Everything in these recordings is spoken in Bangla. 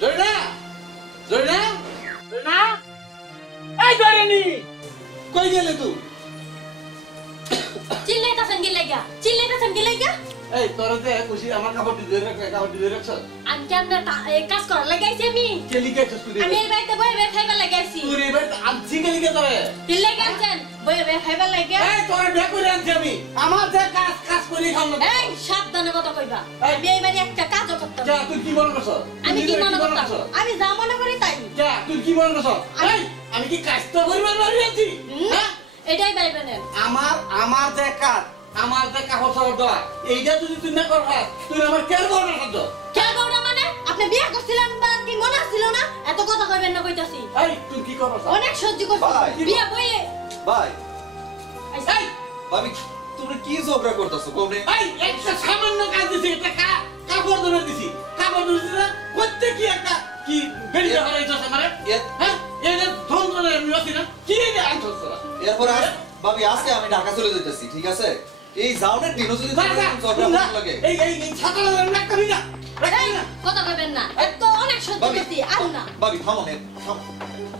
জরিনা জরিনা জরিনা এই জরিনি কই গেলে তুই চিল্লাইতাছেন কি লাগা এই তোরা যে খুশি আমার কাপড় দিয়ে রাখছ আমি কেমনে কাজ করা লাগাইছি আমি কে লিখেছিস তুই আমি এই বাড়িতে বই খাইবা লাগাইছি তুই এই বাড়িতে আনছি কে লিখে তোরে কি লাগাইছেন বই খাইবা লাগা এই তোরে বে করে আনছি আমি আমার যে কাজ করি খাম না এই সাবধানে কথা কইবা আমি এই বাড়ি একটা কাজও করতাম যা তুই কি মনে করছ আমি কি মনে করতাম আমি যা মনে করি তাই যা তুই কি মনে করছ এই আমি কি কাজ তো করিবার বাড়ি আছি হ্যাঁ এটাই বাইবেন আমার যে কাজ আমার যে কাপড় চাপড় দেওয়া এইটা যদি তুই না করবা তুই আমার কেন করবে না কেন করবা মানে আপনি বিয়ে করছিলেন বা কি মনে ছিল না এত কথা কইবেন না কইতাছি এই তুই কি করছ অনেক সহ্য করছিস বিয়ে বইয়ে ভাই এই ভাবি তুমি কি ঝগড়া করতেছো কোনে এই একটা সামান্য কাজ দিছি একটা কাপড় ধরে দিছি কাপড় ধরে না করতে কি একটা কি বেরিয়ে হরাইছস আমারে হ্যাঁ এই যে ধন্দ্রে আমি আছি না কি রে আইছস এরপর ভাবি আজকে আমি ঢাকা চলে যাইতেছি ঠিক আছে এই যাওনের দিনও যদি ঝগড়া করতে লাগে এই ছাতাটা রাখ করি না কথা কইবেন না এত অনেক সহ্য করছি আর না ভাবি থামো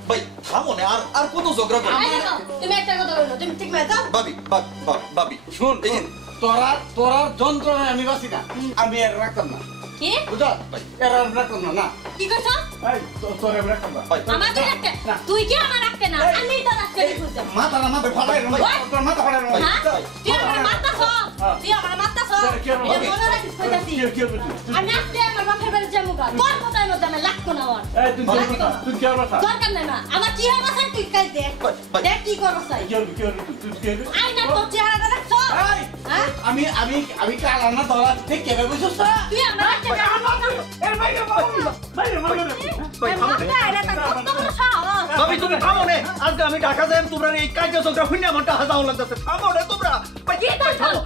ভাই থামো না আর কত ঝগড়া করবে তুমি একটা কথা বলো তুমি ঠিক না যাও ভাবি শুন তোরা যন্ত্রণায় আমি বাঁচি না আমি আর রাখতাম না কি বুঝা এর আর রাখতাম না কি করছ এই তোরে রাখতাম না আমার তুই রাখতে তুই কি আমার রাখতে না আমি তো রাখতে দিতে মাথা ফাটাই তোর মাথা ফাটাই তুই আমার মাথা ছ তুই আমার মাথা ছ মনে রাখিস কইতাছি আমি আজকে আমার বাপের বাড়ি যাবো গা তোর কথার মধ্যে আমি লাগতো না ওর এই তুই কি করছ দরকার নাই না আমার কি হবে স্যার তুই কাল দেখ দেখ কি করছ কি আই না তোর চেহারাটা রাখছ হ্যাঁ আমি কালা না দলা ঠিক কেবে বুঝছস না তুই আমার এর বাইরে ভাবি তুমি থামো নে আজকে আমি ঢাকা যাই তোমরা এই কাজে ঝগড়া হইনা আমার টাকা যাও লাগতেছে থামো নে তোমরা কি থামো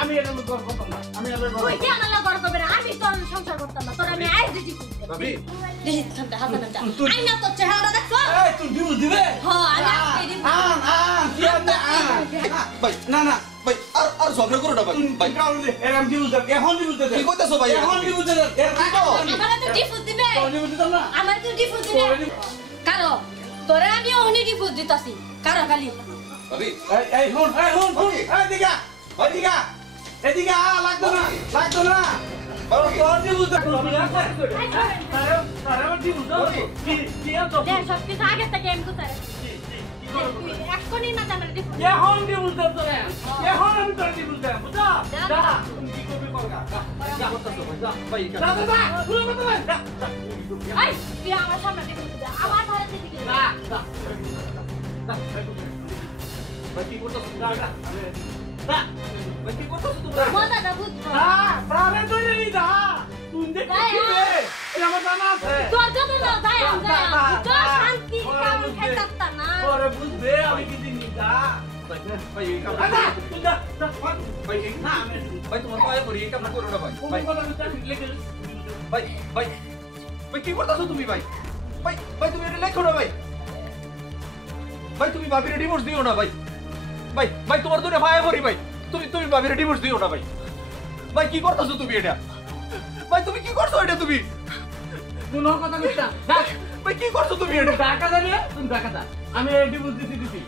আমি এটা করব না আমি এটা তুই কি আমার লাগা করবে না আমি তোর সংসার করতাম না তোর আমি আইজ দিছি ভাবি দেখ থামতে হাসান না আই না তোর চেহারাটা দেখছ এই তুই দিবে হ্যাঁ আমি দিব কি আপনি ভাই না ভাই আর ঝগড়া করো না ভাই ভাই এরকম দিউজ এখন দিউজ কি কইতাছো ভাই এখন দিউজ এর রাখো আমার তো ডিফুজ দিবে দিউজ দিতাম না আমার তো ডিফুজ দিবে কারো তোরে আমি ওনি ডিফুজ দিতাছি কারো খালি ভাবি এই হুন এদিকে লাগতো না ভাবি তোর দিউজ তারে দিউজ কি তো দেখ সব কিছু আগে থেকে আমি কোথায় এখনই না জানার ডিফুজ এখন দিউজ তোরে এখন আমি তোর দিউজ দেব বুঝা যা কি করবি করগা যা ভাই যা পুরো কথা যা এই তুই আমার সামনে ডিফুজ দে আমার ধারে দিকে যা ভাই কি করতেছ যা ভাই কি করতেছ তোমরা মজাটা বুঝছো প্রাণে তুই নেই দা তুই দেখ কি বে আমার জানা আছে তোর যত না যায় তো শান্তি কাম খাইতাছ না তোরে বুঝবে আমি কি দিন দা ভাই এই কাম তুই যা ভাই না ভাই তোমার পায়ে পড়ি এই কাম করো না ভাই ভাই কথা লিখে ভাই কি করতেছো তুমি ভাই তুমি এটা লেখো না ভাই তুমি ভাবিরে ডিভোর্স দিও না ভাই তোমার দুটো ভাই পড়ি ভাই তুমি ভাবিরে ডিভোর্স দিও না ভাই কি করতেছো তুমি এটা ভাই তুমি কি করছো এটা তুমি কোনো কথা কইছ না ভাই কি করছো তুমি এটা টাকা জানি তুমি টাকা দা আমি এই ডিভোর্স দিছি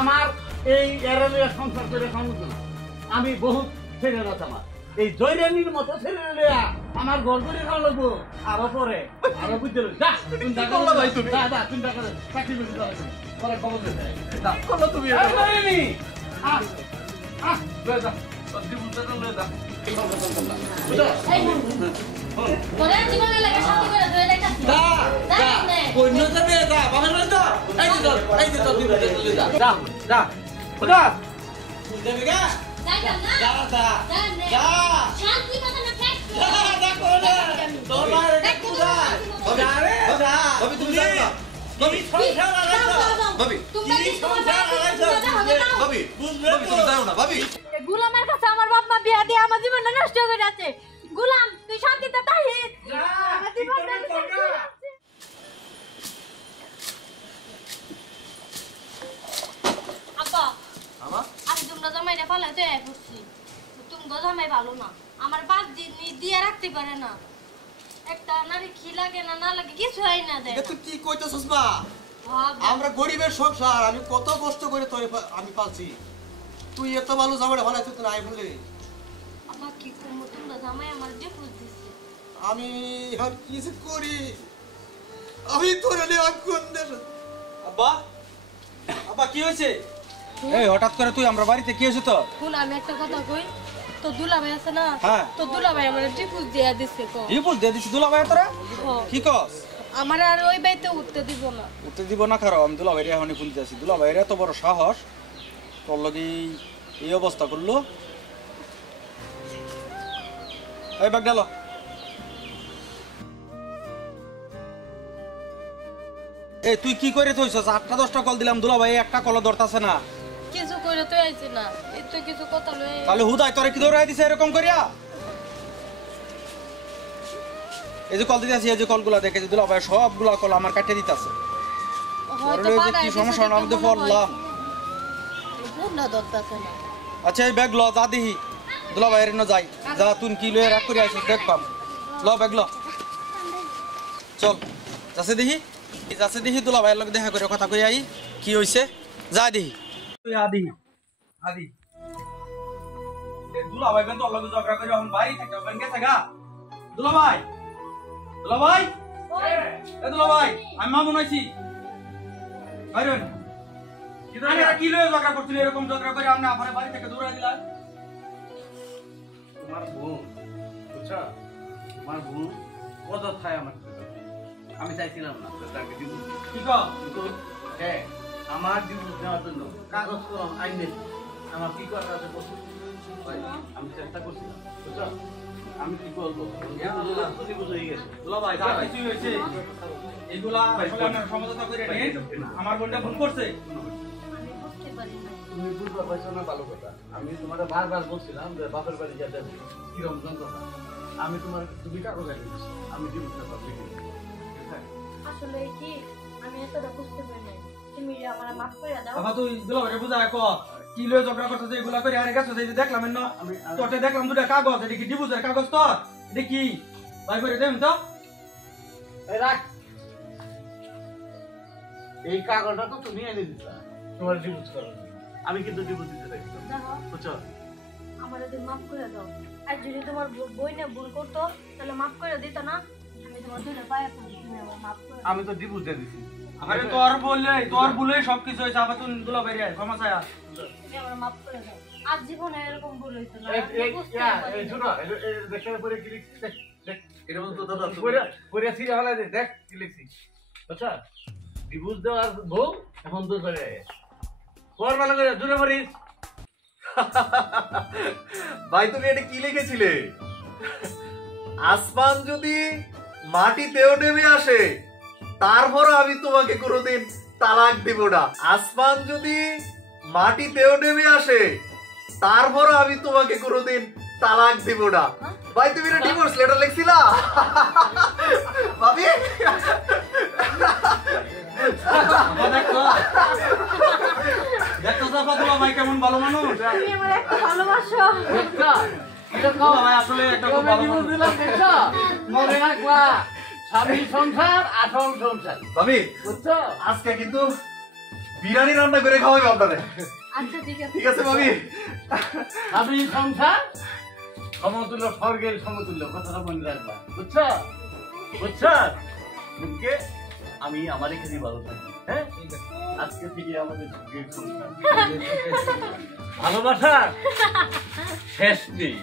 আমার এই এরিয়া সংসার করে সমস্যা না আমি বহুত ছেড়ে রাত আমার এই জয়রানীর মতো ছেড়ে লইয়া আমার ঘর করে খাওয়া লাগবো আরো পরে আরো বুঝতে যা তুমি টাকা করলা ভাই তুমি দা তুমি টাকা দে চাকরি করে দাও পরে খবর দে না করলা তুমি এই জয়রানী লয়ে যা ডিভোর্স দে লয়ে যা এই তোরে জীবনে লাগে শান্তি করে ধরে লাইতাছি দা কই না যাবে দা বাবা না তো এই যে তো ডিভোর্স দে লয়ে যা বুঝা বুঝবে গা যাই না যা শান্তি কথা না ফেক দেখো না তোমার কুদা যারে যা ভাবি তুমি যাও না তুমি সংসার লাগাইছো ভাবি তোমরা কি সংসার লাগাইছো ভাবি বুঝবে তুমি যাও না ভাবি গোলামের কাছে আমার বাপ মা বিয়া দিয়ে আমার জীবনটা নষ্ট করে আছে গোলাম তুই শান্তিতে থাকিস আমার জীবনটা আব্বা আমা আমি তোমরা জামাইটা পালাইতে পড়ছি তুমি জামাই ভালো না আমার 5 দিন দিয়ে রাখতে পারে না একটা নারী কি লাগে না না লাগে কিছু হয় না দেয় এটা তুই কি কইতেছস মা ভাব আমরা গরিবের সংসার আমি কত কষ্ট করে তোরে আমি পাচ্ছি তুই এত ভালো জামাটা ভালো তুই নাই বললে আবার কি করব তোমরা জামাই আমার ডিভোর্স দিছে আমি আর কিছু করি আমি তোরে নিয়ে কোন দেশ আব্বা আব্বা কি হয়েছে এই হঠাৎ করে তুই আমরা বাড়িতে কি হয়েছে তোর শুন আমি একটা কথা কই তো দুলাভাই আছে না হ্যাঁ। তো দুলাভাই আমার ডিভোর্স দিয়ে দিছে কো ডিভোর্স দিয়ে দিছিস দুলাভাই তোরা হ্যাঁ। কি কস আমার আর ওই বাড়িতে উঠতে দিব না উঠতে দিব না খারাপ আমি দুলাভাইরে এখনই ফোন দিতেছি দুলাভাইয়ের এত বড় সাহস তোর লগে এই অবস্থা করলো এই ব্যাগ গেল এই তুই কি করে থইছস 8টা 10টা কল দিলাম দুলাভাই একটা কল ধরতাছে না কিছু করে তো আইছি না এই তো কিছু কথা লই তাহলে হুদাই তোরে কি ধরাই দিছে এরকম করিয়া এই যে কল দিতেছি এই যে কলগুলা দেখে যে দুলাভাই সবগুলা কল আমার কাটে দিতেছে হয়তো ওরে যে পাড়ায় কি দিছে সমস্যা দেখে আমাদের মনে হয়। পড়লাম না দরকার না আচ্ছা এই ব্যাগ ল যা দিহি দুলাভাইয়ের ন যাই যা তুই কি লয়ে রাখ করে আইছিস দেখ পাম ল ব্যাগ ল চল যাচ্ছে দেখি দুলাভাইয়ের লগে দেখা করে কথা কই আই কি হইছে যা দিহি তুই আদি দুলাভাই বেন তোর লগে ঝগড়া করে এখন বাড়ি থেকে বেন গেছে গা দুলাভাই এ দুলাভাই আমি মামুন আইছি আইরন কি লয়ে ঝগড়া করছিলি এরকম ঝগড়া করে আপনি আপনার বাড়ি থেকে দূরে দিলা তোমার বোন বুঝছো তোমার বোন অযথায় আমার আমি চাইছিলাম না তাকে ডিভোর্স কি কও কিন্তু হ্যাঁ আমার ডিভোর্স দেওয়ার জন্য কাগজ কলম আইনে আমার কি করার আছে বলছো আমি চেষ্টা করছিলাম বুঝছো আমি কি করবো ডিভোর্স হয়ে গেছে দুলাভাই যা কিছু হইছে এগুলা আসলে আমরা সমাধান করে নিয়ে আমার বোনটা ফোন করছে আমি বুঝতে পারি না তুমি বুঝতে পারছো না ভালো কথা আমি তোমার বারবার বলছিলাম যে বাপের বাড়ি যেতে কিরম যন্ত্রণা আমি তোমার তুমি কাগজ আইনে দিচ্ছি আমি ডিভোর্স পেপার লিখে দিচ্ছি আসলে কি আমি এতটা বুঝতে পারি না তুমি আমার মাফ করে দাও বাবা তুই দুলাভাইরে বুঝায় কো কি লয়ে ঝগড়া করতেছে এগুলা করে আরে গেছে যে দেখলাম না তোতে দেখলাম দুটা কাগজ এটা কি ডিভোর্সের কাগজ তো এটা কি ভাই করে দেন তো এই রাখ এই কাগজটা তো তুমি এনে দিতা তোমার ডিভোর্স করো আমি কিন্তু ডিভোর্স দিতে চাই দেখো বুঝছো আমার এদের মাফ করে দাও আর যদি তোমার বই না ভুল করতো তাহলে মাফ করে দিত না আমি তোমার দুটো পায়ে পড়ি তুমি আমার মাফ করে দাও আমি তো ডিভোর্স দিয়ে দিছি আরে তোর বলে সবকিছু হইছে আবার তুই দুলাভাইরে ক্ষমা চায়া তুমি আমার মাফ করে দাও আর জীবনে এরকম ভুল হইতো না এই আমি বুঝতে পারি এই না। শুনো এই দেখে পরে কি লিখছি দেখ দেখ এটা বলতো দাদা পরে সিরা হলা দেখ কি লিখছি আচ্ছা ডিভোর্স দেওয়ার বউ এখন তো চলে পর ভালো করে দূরে মরিস ভাই তুমি এটা কি লিখেছিলে আসমান যদি মাটিতেও নেমে আসে তারপরও আমি তোমাকে কোনোদিন তালাক দিব না আসমান যদি মাটিতেও নেমে আসে তারপরও আমি তোমাকে কোনোদিন তালাক দিব না ভাই তুমি এটা ডিভোর্স লেটার লিখছিলা ভাবি দেখতো জাফা দুলাভাই কেমন ভালো মানুষ তুমি আমার একটা ভালোবাসো দেখছো এটা কও দুলাভাই আসলে একটা খুব ভালো ডিভোর্স মানুষ দিলাম দেখছো মনে রাখবা স্বামী সংসার আসল সংসার ভাবি বুঝছো আজকে কিন্তু বিরিয়ানি রান্না করে খাওয়াই আপনাদের আচ্ছা ঠিক আছে ঠিক আছে ভাবি স্বামী সংসার সমতুল্য স্বর্গের সমতুল্য কথাটা মনে রাখবা বুঝছো বুঝছো মুখে আমি আমার এখানে ভালো থাকি হ্যাঁ আজকে থেকে আমাদের স্বর্গের সংসার ভালোবাসা শেষ নেই